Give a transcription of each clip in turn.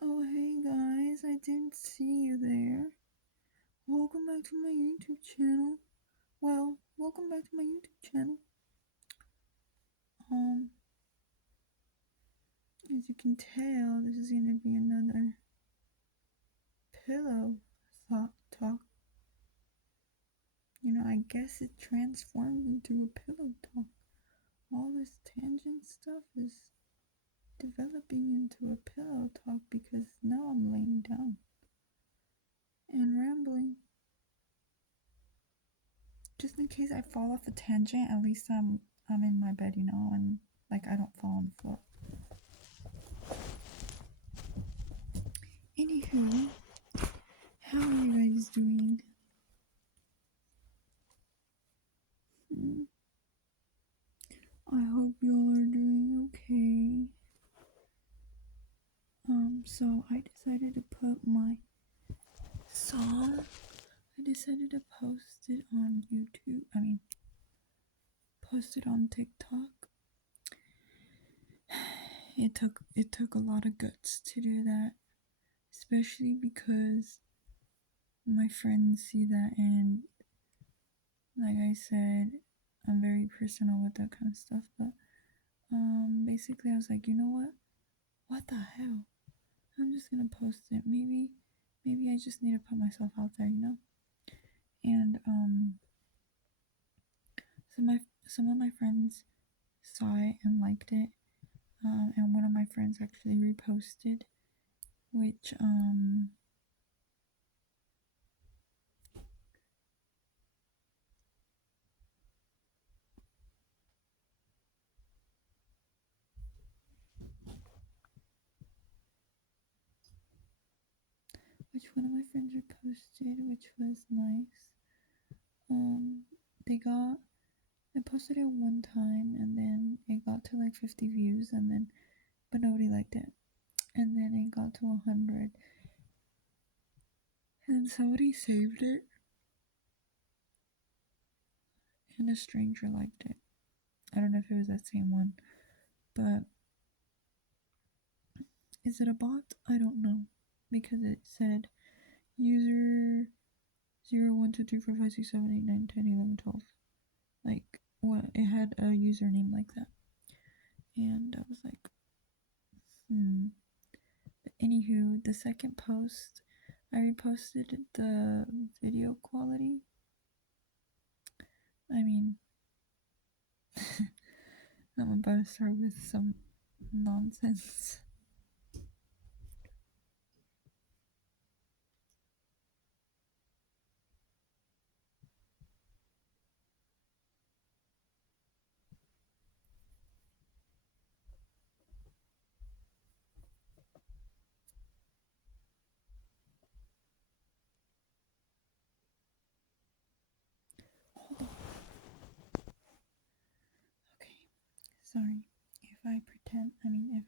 Oh, hey guys, I didn't see you there. Welcome back to my YouTube channel. Welcome back to my YouTube channel. Um, as you can tell, this is gonna be another pillow thought talk. I guess it transformed into a pillow talk. All this tangent stuff is developing into a pillow talk because now I'm laying down and rambling. Just in case I fall off a tangent, at least I'm in my bed, and like I don't fall on the floor. Anywho, how are you guys doing? I hope y'all are doing okay. So I decided to put my song. I decided to post it on YouTube. Post it on TikTok. It took a lot of guts to do that, especially because my friends see that, and like I said, I'm very personal with that kind of stuff. But basically, I was like, you know what? What the hell? I'm just gonna post it. Maybe I just need to put myself out there, And some of my friends saw it and liked it, and one of my friends actually reposted, which one of my friends reposted, which was nice. They got I posted it one time and then it got to like 50 views, but nobody liked it. And then it got to 100 and somebody saved it and a stranger liked it. I don't know if it was that same one, but is it a bot? I don't know, because it said user 0123456789101112. Like, what? It had a username like that, and I was like, But anywho, the second post, I reposted the video quality. I'm about to start with some nonsense. Hold on. Okay, sorry. If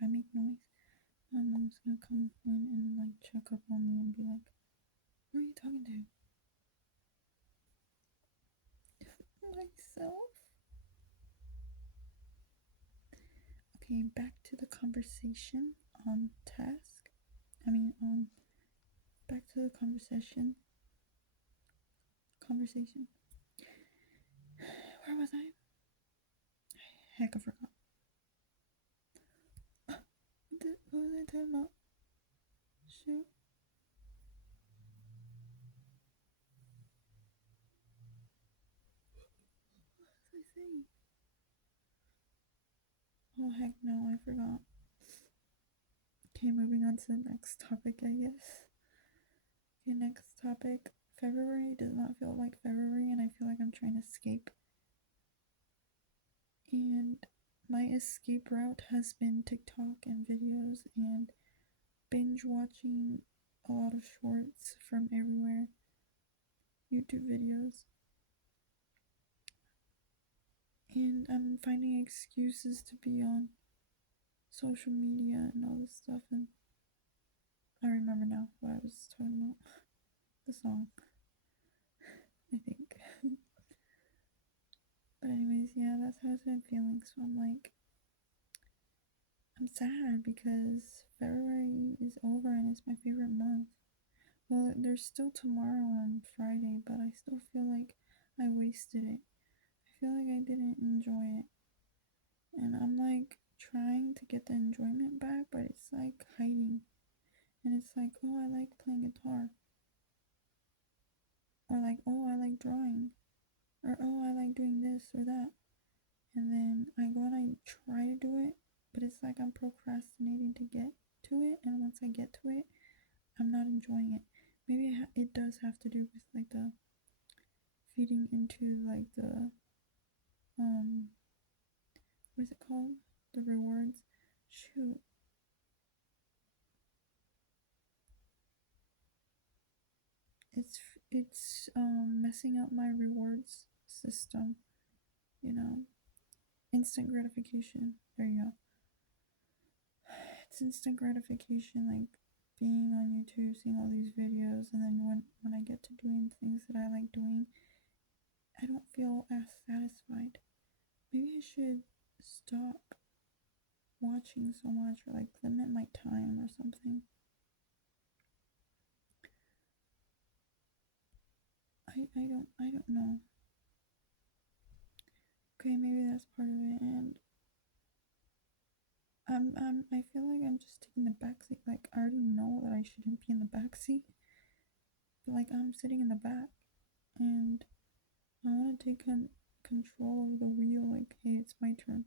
I make noise, my mom's gonna come in and like check up on me and be like, "Who are you talking to?" Myself. Okay, back to the conversation on task. Back to the conversation. Where was I? Heck, I forgot. What was I talking about? Shoot. What was I saying? Oh, heck no, I forgot. Okay, moving on to the next topic, I guess. Okay, next topic. February does not feel like February, and I feel like I'm trying to escape. And my escape route has been TikTok and videos and binge watching a lot of shorts from everywhere, YouTube videos. And I'm finding excuses to be on social media and all this stuff. And I remember now what I was talking about. The song, I think. But anyways, yeah, that's how I've been feeling. So I'm like, I'm sad because February is over and it's my favorite month. Well, there's still tomorrow on Friday, but I still feel like I wasted it. I feel like I didn't enjoy it. And I'm like trying to get the enjoyment back, but it's like hiding. And it's like, oh, I like playing guitar. Or like, oh, I like drawing. Or oh, I like doing this or that. And then I go and I try to do it, but it's like I'm procrastinating to get to it. And once I get to it, I'm not enjoying it. Maybe it does have to do with like the feeding into like the what is it called? The rewards. Shoot. It's messing up my rewards system, you know. Instant gratification. There you go. It's instant gratification, like being on YouTube, seeing all these videos, and then when I get to doing things that I like doing, I don't feel as satisfied. Maybe I should stop watching so much or like limit my time or something. I don't know. Okay, maybe that's part of it, and I feel like I'm just taking the backseat. Like I already know that I shouldn't be in the backseat, but like I'm sitting in the back, and I want to take control of the wheel. Like, hey, it's my turn.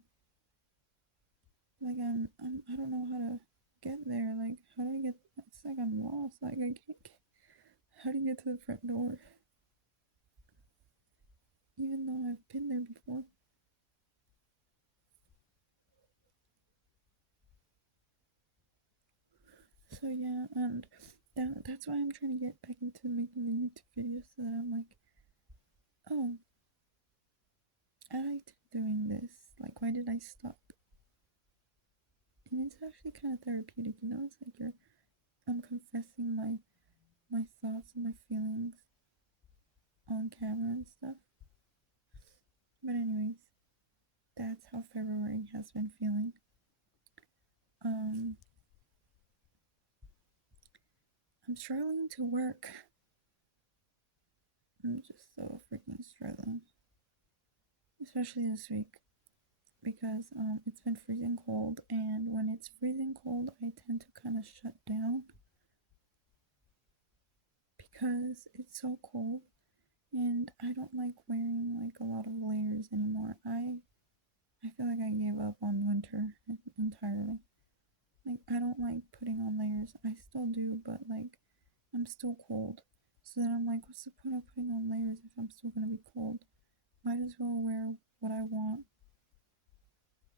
Like I don't know how to get there. Like how do I get? It's like I'm lost. Like I can't. How do you get to the front door? Even though I've been there before. So yeah, and that's why I'm trying to get back into making the YouTube videos so that I'm like, oh, I liked doing this. Like, why did I stop? And it's actually kind of therapeutic, you know. It's like I'm confessing my thoughts and my feelings on camera and stuff. But anyways, that's how February has been feeling. I'm struggling to work. I'm just so freaking struggling, especially this week because it's been freezing cold, and when it's freezing cold, I tend to kind of shut down because it's so cold, and I don't like wearing like a lot of layers anymore. I feel like I gave up on winter entirely. Like I don't like putting on layers. I still do, but like I'm still cold. So then I'm like, what's the point of putting on layers if I'm still gonna be cold? Might as well wear what I want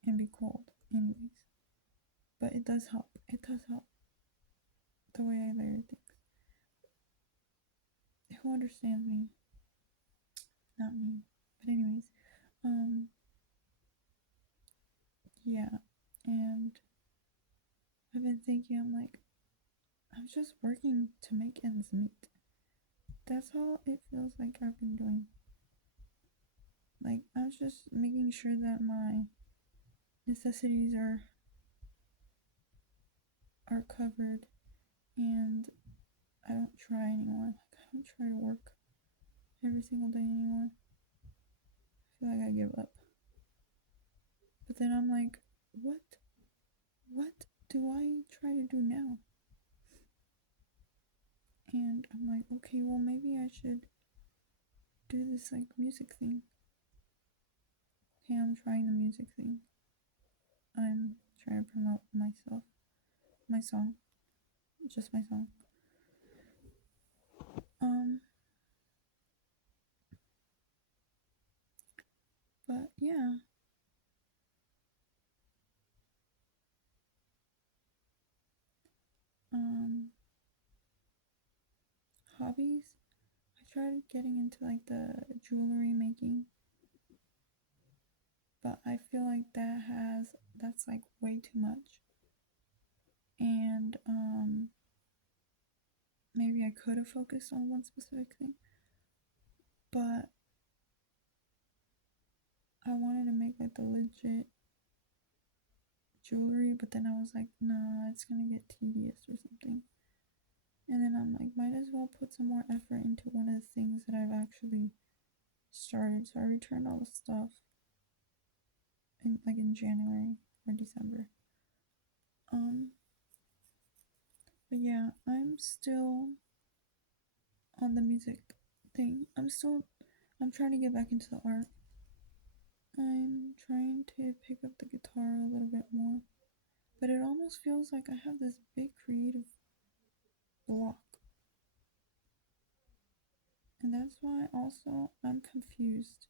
and be cold, anyways. But it does help. It does help the way I layer things. Who understands me? Not me. But anyways, yeah. And I've been thinking, I'm like, I'm just working to make ends meet. That's all it feels like I've been doing. Like I was just making sure that my necessities are covered, and I don't try anymore. Like I don't try to work every single day anymore. I feel like I give up. But then I'm like, what do I try to do now? And I'm like, okay, well maybe I should do this like music thing. Okay, I'm trying the music thing. I'm trying to promote myself, my song, just my song. But yeah. Hobbies. I tried getting into like the jewelry making, but I feel like that's like way too much. And maybe I could have focused on one specific thing, but I wanted to make like the legit jewelry, but then I was like, nah, it's gonna get tedious or something. And then I'm like, might as well put some more effort into one of the things that I've actually started. So I returned all the stuff in January or December. But yeah, I'm still on the music thing. I'm trying to get back into the art. I'm trying to pick up the guitar a little bit more. But it almost feels like I have this big creative block. And that's why also I'm confused.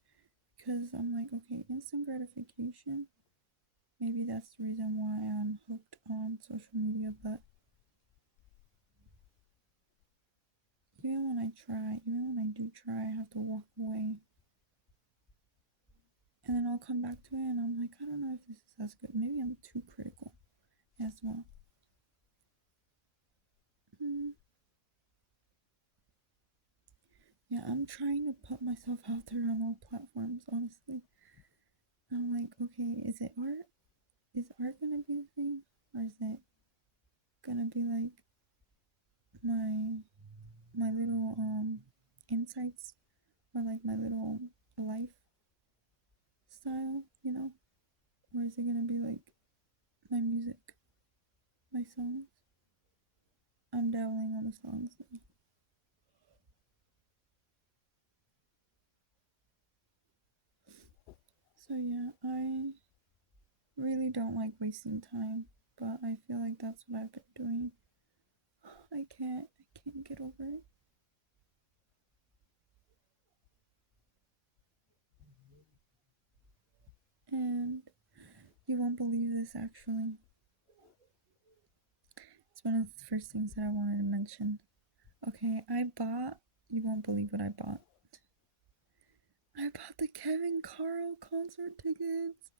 Because I'm like, okay, instant gratification. Maybe that's the reason why I'm hooked on social media, but even when I do try, I have to walk away. And then I'll come back to it and I'm like, I don't know if this is as good. Maybe I'm too critical as well. Yeah, I'm trying to put myself out there on all platforms, honestly. I'm like, okay, is it art? Is art gonna be the thing? Or is it gonna be like my little insights or like my little life style, you know? Or is it gonna be like my music, my songs? I'm dabbling on the songs though. So yeah, I really don't like wasting time, but I feel like that's what I've been doing. I can't get over it. And you won't believe this actually. It's one of the first things that I wanted to mention. Okay, you won't believe what I bought. I bought the Kevin Carl concert tickets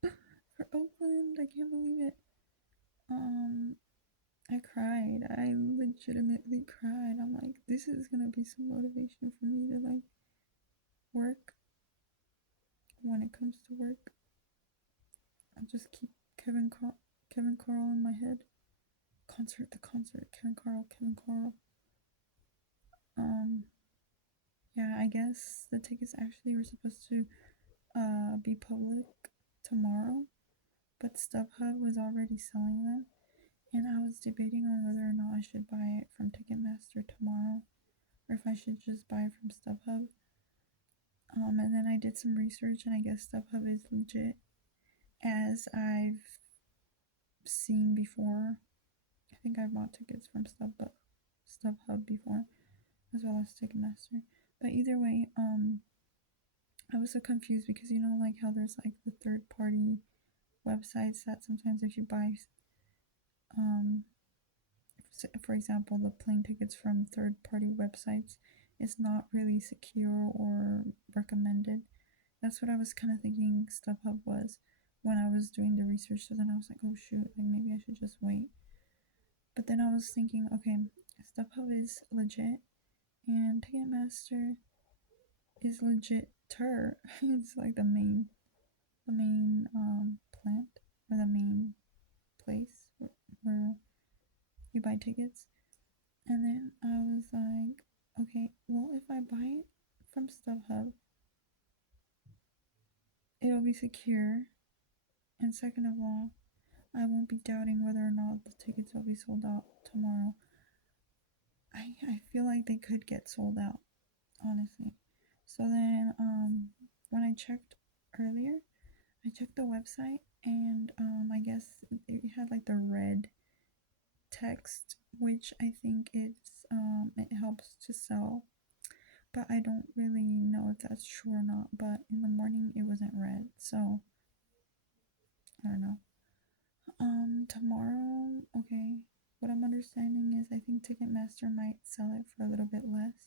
for Oakland. I can't believe it. I cried. I legitimately cried. I'm like, this is gonna be some motivation for me to like work when it comes to work. I'll just keep Kevin Carl in my head. The concert, Kevin Carl, Kevin Carl. Um, yeah, I guess the tickets actually were supposed to be public tomorrow, but StubHub was already selling them, and I was debating on whether or not I should buy it from Ticketmaster tomorrow, or if I should just buy it from StubHub. And then I did some research, and I guess StubHub is legit, as I've seen before. I think I bought tickets from StubHub before, as well as Ticketmaster. But either way, I was so confused because like how there's like the third party websites that sometimes if you buy, um, for example, the plane tickets from third party websites, it's not really secure or recommended. That's what I was kind of thinking StubHub was when I was doing the research. So then I was like, oh shoot, like maybe I should just wait. But then I was thinking, okay, StubHub is legit and Ticketmaster is legit. It's like the main plant or the main place where you buy tickets. And then I was like, okay, well, if I buy it from StubHub, it'll be secure. And second of all, I won't be doubting whether or not the tickets will be sold out tomorrow. I feel like they could get sold out, honestly. So then, when I checked earlier, I checked the website and I guess it had like the red text, which I think it helps to sell, but I don't really know if that's true or not. But in the morning it wasn't red, so I don't know. Tomorrow, okay. What I'm understanding is I think Ticketmaster might sell it for a little bit less,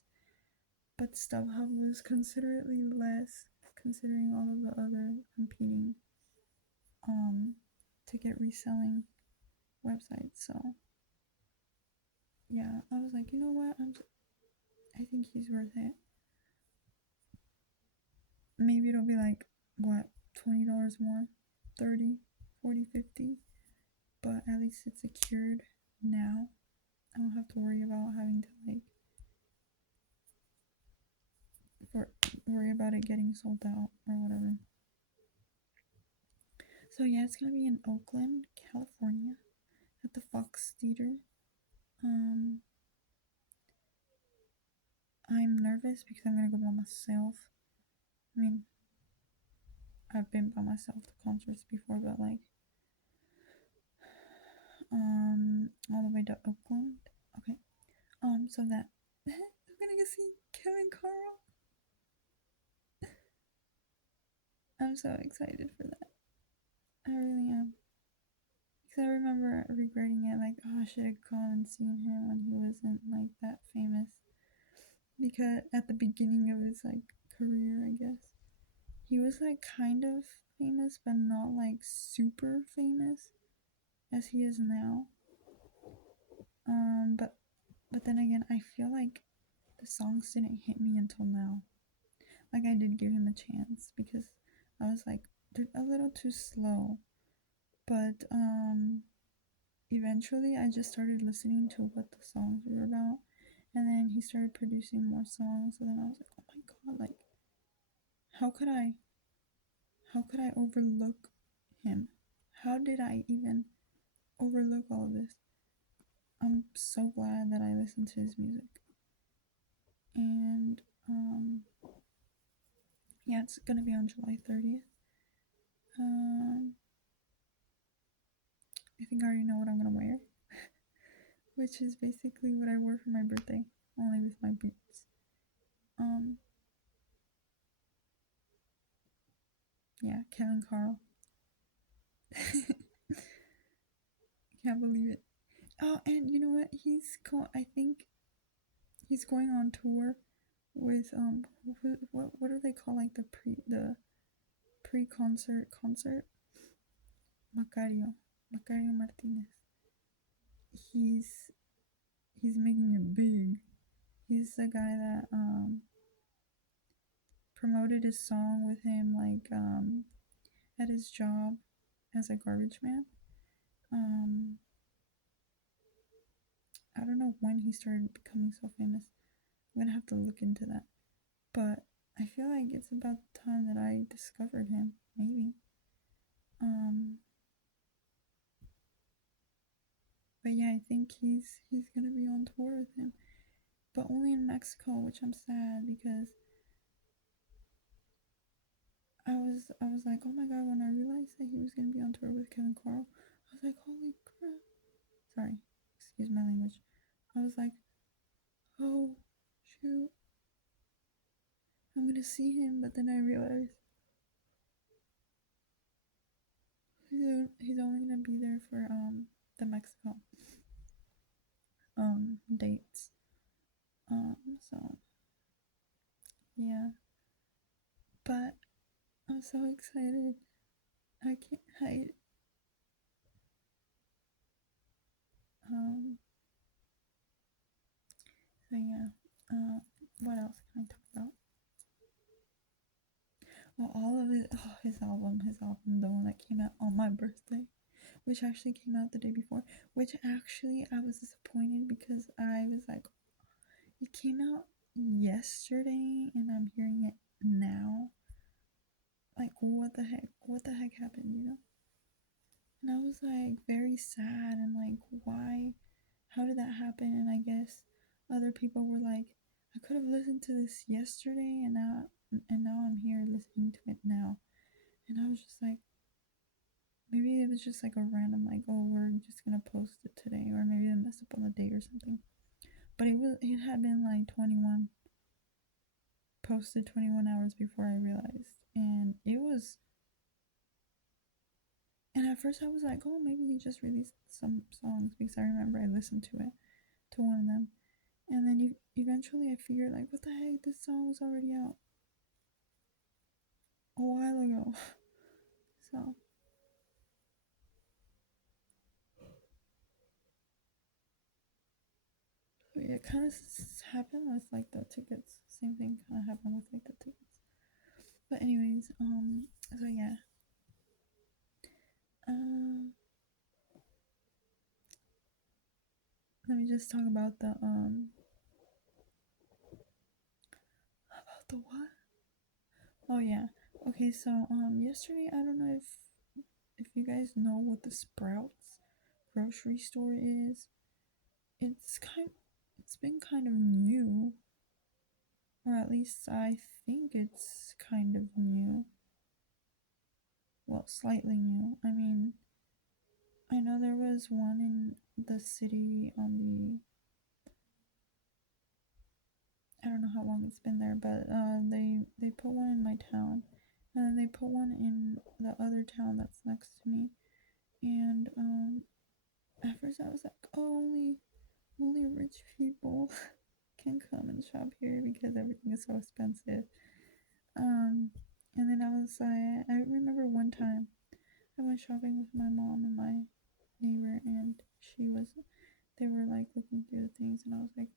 but StubHub was considerably less considering all of the other competing ticket reselling websites. So yeah, I was like, you know what? I think he's worth it. Maybe it'll be like what, $20 more, 30, 40, 50, but at least it's secured now. I don't have to worry about having to worry about it getting sold out or whatever. So yeah, it's gonna be in Oakland, California, at the Fox Theater. I'm nervous because I'm gonna go by myself. I mean, I've been by myself to concerts before, but all the way to Oakland. Okay. So that I'm gonna go see Kevin Carl. I'm so excited for that. I really am. Because I remember regretting it, like, oh, I should have gone and seen him when he wasn't that famous. Because at the beginning of his career, I guess he was kind of famous, but not super famous as he is now. But then again, I feel like the songs didn't hit me until now. I did give him a chance because I was they're a little too slow. But eventually I just started listening to what the songs were about, and then he started producing more songs, and then I was like, oh my god, how could I overlook him? How did I even overlook all of this? I'm so glad that I listened to his music. And yeah, it's gonna be on July 30th. I think I already know what I'm gonna wear, which is basically what I wore for my birthday, only with my boots. Yeah, Kevin Carl. Can't believe it. Oh, and you know what? I think he's going on tour with what do they call the pre-concert concert? Macario Martinez. He's making it big. He's the guy that promoted his song with him at his job as a garbage man. I don't know when he started becoming so famous. I'm gonna have to look into that. But I feel like it's about the time that I discovered him, maybe. But yeah, I think he's gonna be on tour with him, but only in Mexico, which I'm sad because I was like, oh my god, when I realized that he was gonna be on tour with Kevin Carl, I was like, holy crap. Sorry, excuse my language. I was like, oh shoot, I'm gonna see him, but then I realized he's only gonna be there for the Mexico dates. So yeah, but I'm so excited. I can't hide. So yeah. What else can I talk about? Well, all of it. Oh, his album, the one that came out on my birthday, which actually came out the day before. Which actually I was disappointed because I was like, it came out yesterday, and I'm hearing it now. Like, what the heck? What the heck happened? You know? And I was very sad and why? How did that happen? And I guess other people were like, I could have listened to this yesterday, and now I'm here listening to it now. And I was just like, maybe it was just a random oh, we're just gonna post it today, or maybe I messed up on the date or something. But it had been 21 posted 21 hours before I realized, and it was. And at first I was like, oh, maybe he just released some songs, because I remember I listened to one of them. And then eventually I figured, what the heck, this song was already out a while ago. So yeah, it kind of happened with the tickets. Same thing kind of happened with the tickets. But anyways, so yeah. Let me just talk about the what? Oh yeah. Okay, so yesterday, I don't know if you guys know what the Sprouts grocery store is. It's been kind of new, or at least I think it's kind of new. Well, slightly new. I mean, I know there was one in the city on the, I don't know how long it's been there, but they put one in my town, and then they put one in the other town that's next to me. And at first I was like, oh, only rich people can come and shop here because everything is so expensive. And then I remember one time I went shopping with my mom and my neighbor, and they were like looking through the things, and I was like,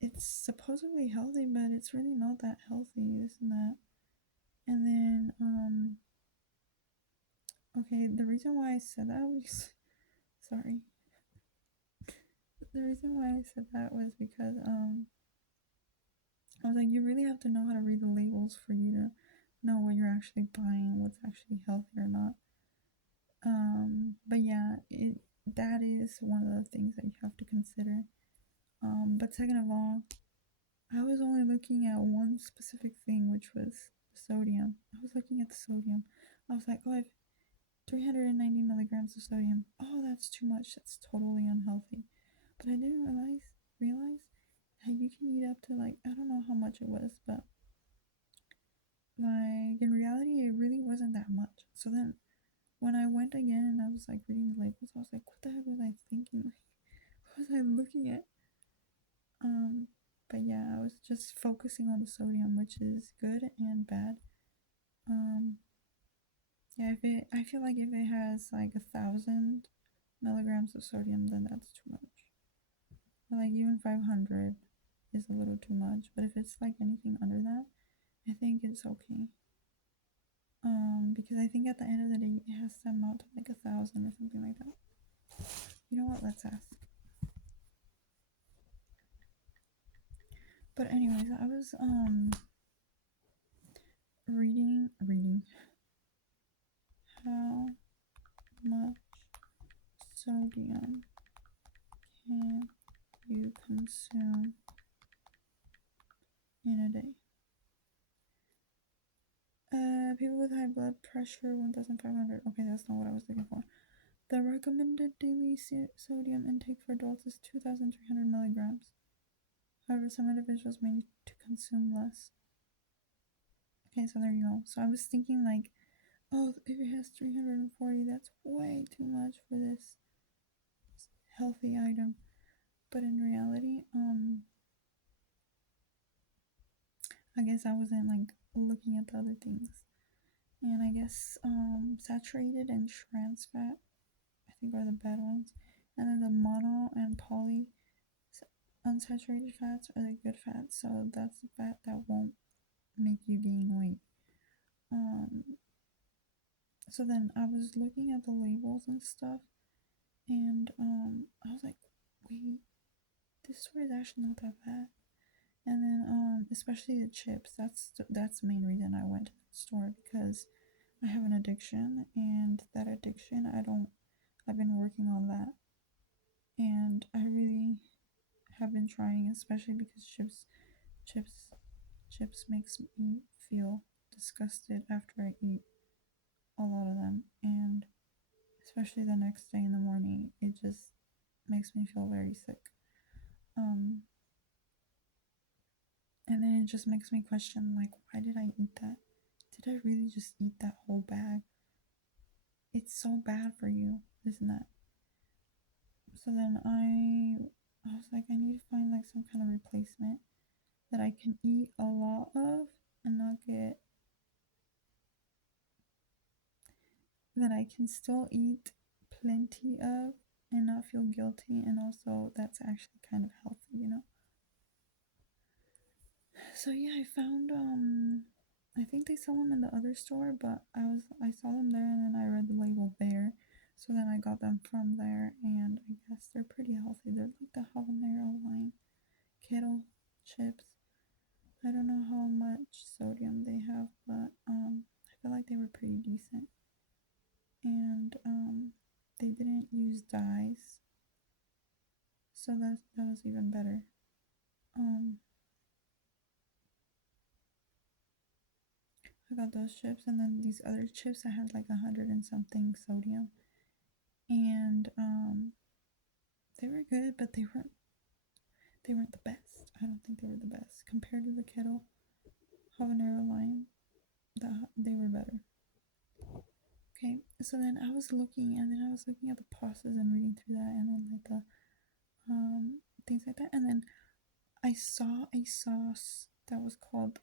it's supposedly healthy, but it's really not that healthy, this and that. And then, okay, the reason why I said that was, sorry. The reason why I said that was because, I was like, you really have to know how to read the labels for you to know what you're actually buying, what's actually healthy or not. But yeah, that is one of the things that you have to consider. But second of all, I was only looking at one specific thing, which was sodium. I was looking at the sodium. I was like, oh, I have 390 milligrams of sodium. Oh, that's too much. That's totally unhealthy. But I didn't realize that you can eat up to, like, I don't know how much it was, but like in reality, it really wasn't that much. So then when I went again and I was like reading the labels, I was like, what the heck was I thinking? What was I looking at? But yeah, I was just focusing on the sodium, which is good and bad. Yeah, I feel like if it has like 1,000 milligrams of sodium, then that's too much. Or like even 500 is a little too much. But if it's like anything under that, I think it's okay. Because I think at the end of the day, it has to amount to like 1,000 or something like that. You know what? Let's ask. But anyways, I was reading how much sodium can you consume in a day? People with high blood pressure, 1,500. Okay, that's not what I was looking for. The recommended daily sodium intake for adults is 2,300 milligrams. However, some individuals may need to consume less. Okay, so there you go. So I was thinking like, oh, if it has 340, that's way too much for this healthy item. But in reality, I guess I wasn't like looking at the other things. And I guess saturated and trans fat, I think, are the bad ones. And then the mono and poly unsaturated fats are the good fats. So that's the fat that won't make you gain weight. So then I was looking at the labels and stuff, and I was like, wait, this store is actually not that bad. And then especially the chips, that's the main reason I went to the store, because I have an addiction, and that addiction, I've been working on that, and I really have been trying, especially because chips makes me feel disgusted after I eat a lot of them, and especially the next day in the morning, it just makes me feel very sick. And then it just makes me question, like, why did I eat that? Did I really just eat that whole bag? It's so bad for you, isn't that? So then I was like, I need to find like some kind of replacement that I can eat a lot of and not get, that I can still eat plenty of and not feel guilty, and also that's actually kind of healthy, you know? So yeah, I think they sell them in the other store, but I saw them there and then I read the label there. So then I got them from there, and I guess they're pretty healthy. They're like the habanero line kettle chips. I don't know how much sodium they have, but I feel like they were pretty decent, and they didn't use dyes, so that was even better. Um, I got those chips, and then these other chips that had like 100 and something sodium, and they were good, but they weren't the best. I don't think they were the best compared to the kettle habanero line. They were better. Okay, so then I was looking, and then I was looking at the pastas and reading through that, and then like the things like that, and then I saw a sauce that was called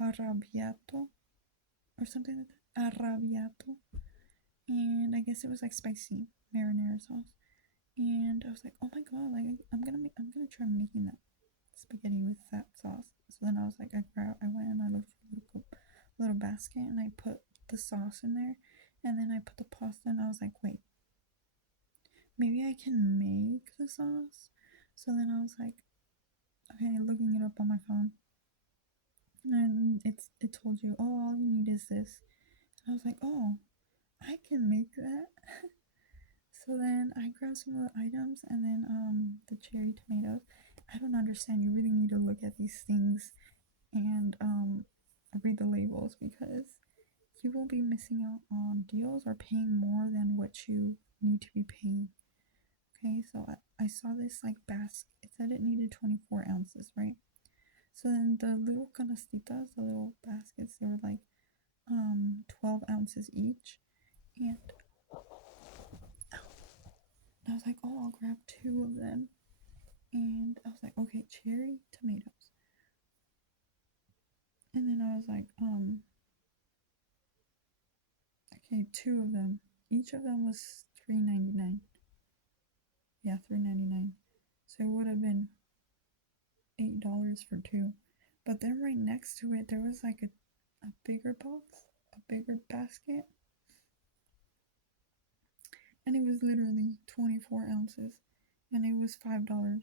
arrabbiato or something like that. Arrabbiato, and I guess it was like spicy marinara sauce. And I was like, oh my god, like I'm gonna try making that spaghetti with that sauce. So then I was like, I went and I looked for a little basket and I put the sauce in there, and then I put the pasta, and I was like, wait, maybe I can make the sauce. So then I was like, okay, looking it up on my phone, and it told you, oh, all you need is this. And I was like, oh, I can make that. So then I grabbed some of the items, and then the cherry tomatoes. I don't understand. You really need to look at these things and read the labels, because you will be missing out on deals or paying more than what you need to be paying. Okay, so I saw this like basket. It said it needed 24 ounces, right? So then the little canastitas, the little baskets, they were like 12 ounces each. And I was like, oh, I'll grab two of them. And I was like, okay, cherry tomatoes. And then I was like, okay, two of them. Each of them was $3.99. Yeah, $3.99. So it would have been $8 for two. But then right next to it, there was like a bigger box, a bigger basket, and it was literally 24 ounces, and it was $5, $5.99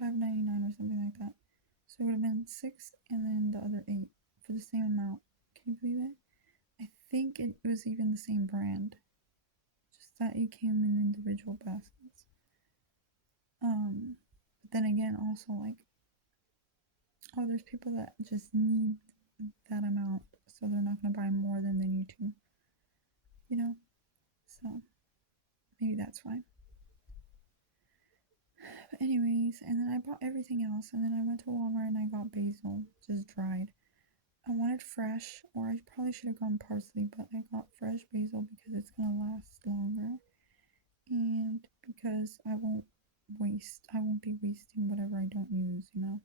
or something like that. So it would have been six, and then the other eight for the same amount. Can you believe it? I think it was even the same brand, just that it came in individual baskets. But then again, also like, oh, there's people that just need that amount, so they're not gonna buy more than they need to, you know. So maybe that's why. But anyways, and then I bought everything else, and then I went to Walmart and I got basil, just dried. I wanted fresh, or I probably should have gone parsley, but I got fresh basil because it's gonna last longer, and because I won't be wasting whatever I don't use, you know.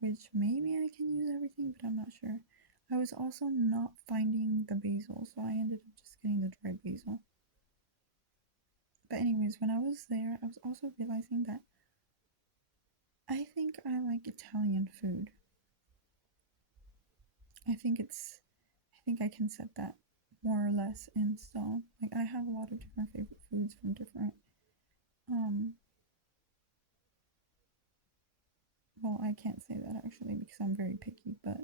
Which maybe I can use everything, but I'm not sure. I was also not finding the basil, so I ended up just getting the dried basil. But anyways, when I was there, I was also realizing that I think I like Italian food. I think I can set that more or less in stone. Like, I have a lot of different favorite foods from different um well, I can't say that actually because I'm very picky, but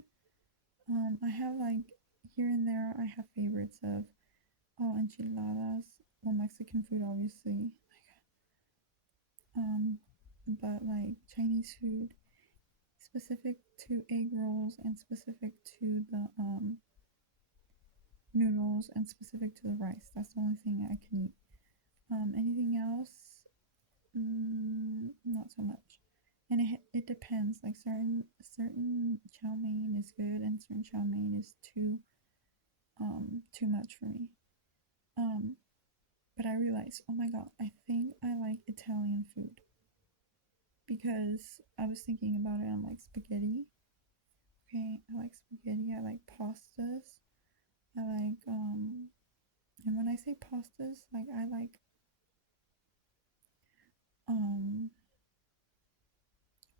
I have like here and there I have favorites of, oh, enchiladas, well, Mexican food obviously, um but like Chinese food, specific to egg rolls and specific to the noodles and specific to the rice. That's the only thing I can eat. Anything else, not so much. And it depends. Like certain chow mein is good, and certain chow mein is too much for me. Um, but I realized, oh my god, I think I like Italian food, because I was thinking about it. I'm like spaghetti. Okay, I like spaghetti. I like pastas. I like and when I say pastas, like I like um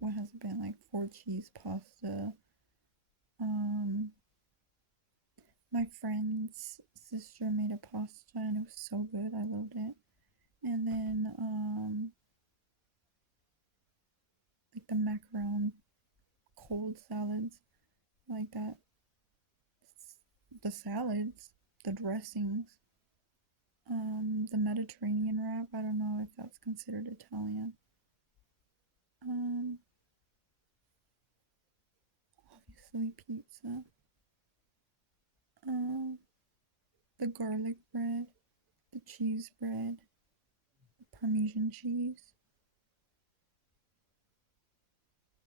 what has it been, like four cheese pasta, My friend's sister made a pasta and it was so good. I loved it. And then like the macaron cold salads, like that. The salads, the dressings, the Mediterranean wrap. I don't know if that's considered Italian. Um, Obviously pizza. Um, the garlic bread, the cheese bread, the Parmesan cheese.